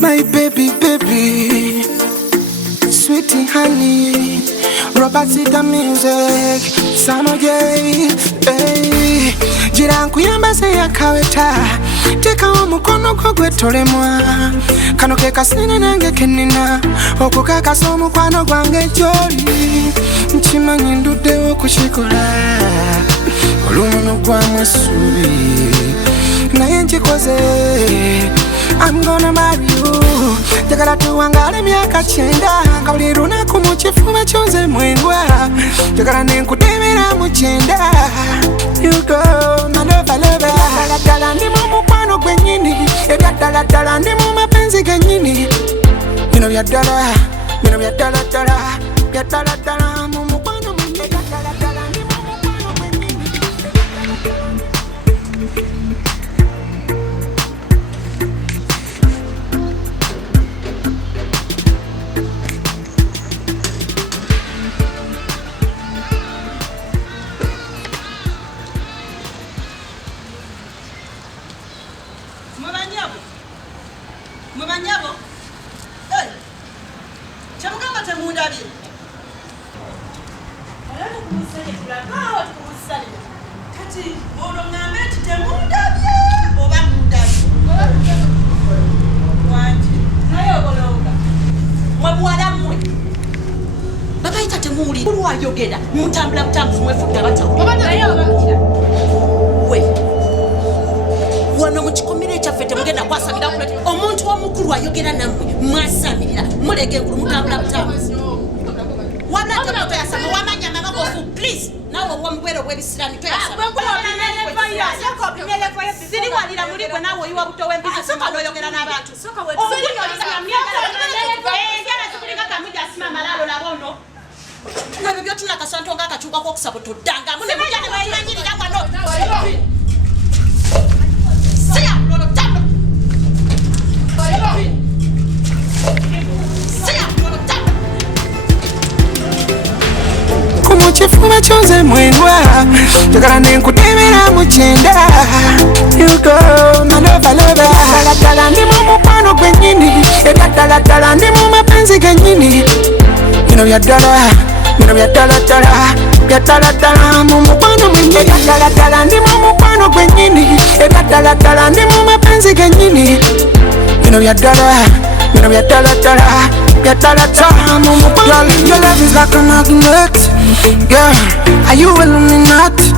My baby, baby, sweetie honey, Robert Sita music, Summer Gay, hey. Jiranku yambase ya kaweta, teka wa mukono kogwe tolemwa. Kano ke kasina nange kenina, okuka kasomu kwano gwange joli. Nchimanyi ndude wo kushikola, olumuno kwa mwesuri. Naye njikoze, I'm gonna marry you. Jagala tuwangale miaka 9, kauli lunaku muchifuba chonze mwengwa. Jagala nenkudemera muchenda. You go, my lover, lover. Dala ndimo mukwano gwenyini, ebya dala ndimo mapenzi genyini. Bino bya dala, bino bya dala dala, bya dala dala mu mukwano mwenye. Dala ndimo mukwano gwenyini. Mubanyabo, hey, chamukamba temundabi. Alafu kumusale tulakawa kumusale. Kati ono ngambe temundabi oba mundabi. Wanji. Nayo goloka. Mwabuwala mwe. Baba ita temuli. Kulwa yogeda. Mutambula mwefuta bata. Baba nayo bakira. We. Wano muchikomire chafete mugenda kwasabira kulati omuntu omukuru ayogera namwe mwasamirira mulege ngulu mutambula mutamu wana tamoto yasama wamanya mamagofu please nawo womubwero bwebisirani toyasama siri walira muligwe nawo yiwa buto wembizi soka noyogera n'abantu soka wetu njala zikulinga kamuja asima malalo nabono nabyo byotuna kasanto ngakachuka ko kusaboto danga mune mujane bayanyirira kwano Kumuchifuba chonze mwengwa, jagala nenkudemera muchenda. You go, my lover, lover. Dala ndimo mukwano gwenyini, ebya dala ndimo mapenzi genyini. Bino bya dala, bino bya dala dala mu mukwano mwenye. Dala ndimo mukwano gwenyini, ebya dala ndimo mapenzi genyini. Bino bya dala mu mukwano. Your love is like a magnet, yeah. Are you Illuminati?